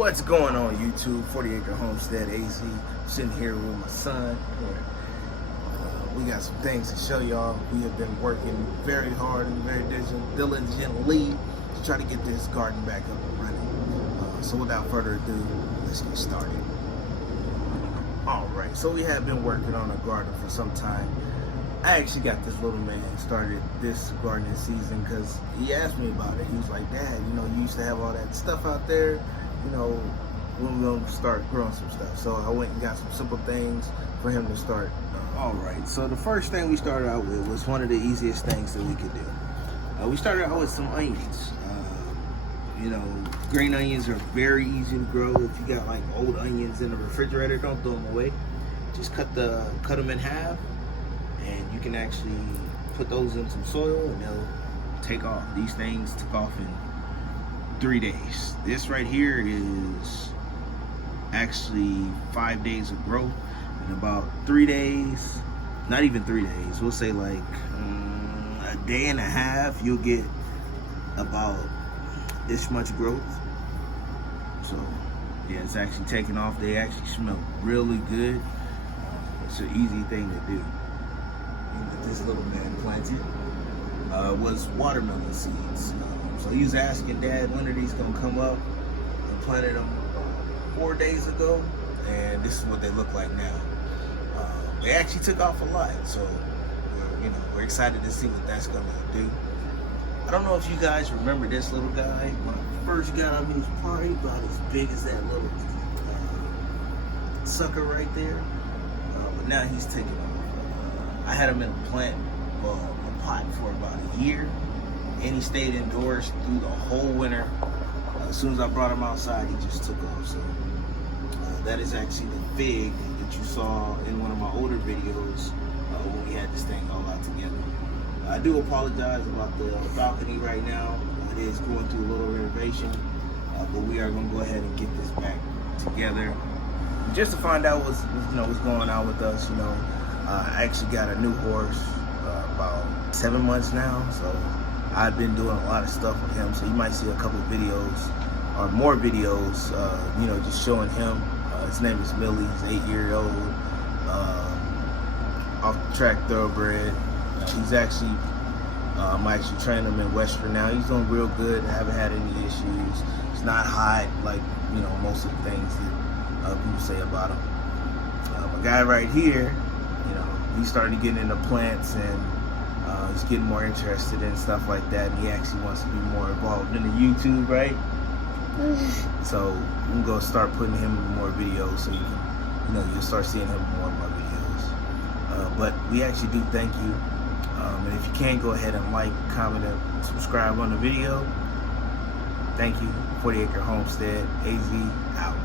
What's going on YouTube? 40 Acre Homestead AZ. Sitting here with my son. We got some things to show y'all. We have been working very hard and very diligently to try to get this garden back up and running. So without further ado, let's get started. Alright, so we have been working on a garden for some time. I actually got this little man started this gardening season because he asked me about it. He was like, Dad, you used to have all that stuff out there. When we're gonna start growing some stuff. So I went and got some simple things for him to start. All right, so the first thing we started out with was one of the easiest things that we could do. We started out with some onions. Green onions are very easy to grow. If you got like old onions in the refrigerator, don't throw them away. Just cut them in half, and you can actually put those in some soil, and they'll take off. These things took off in 3 days. This right here is actually 5 days of growth. In about 3 days, not even 3 days, we'll say like a day and a half, you'll get about this much growth. So yeah, it's actually taking off. They actually smell really good. It's an easy thing to do. And this little man planted was watermelon seeds. So he was asking Dad, when are these gonna come up? I planted them 4 days ago, and this is what they look like now. They actually took off a lot, so we're excited to see what that's gonna do. I don't know if you guys remember this little guy. When I first got him, he was probably about as big as that little sucker right there. But now he's taking off. I had him in a pot for about a year. And he stayed indoors through the whole winter. As soon as I brought him outside, he just took off. So that is actually the fig that you saw in one of my older videos when we had this thing all out together. I do apologize about the balcony right now. It is going through a little renovation, but we are going to go ahead and get this back together. Just to find out what's going on with us. I actually got a new horse about 7 months now, so I've been doing a lot of stuff with him, so you might see a couple of videos or more videos, just showing him. His name is Millie. He's 8 years old, off the track thoroughbred. He's actually, I'm actually training him in Western now. He's doing real good. I haven't had any issues. He's not hot like most of the things that people say about him. A guy right here, he's starting to get into plants and he's getting more interested in stuff like that, and he actually wants to be more involved in the YouTube, right? So I'm gonna start putting him in more videos, so you'll start seeing him in more and more videos. But we actually do thank you, and if you can, go ahead and like, comment, and subscribe on the video. Thank you. 40 Acre Homestead AZ out.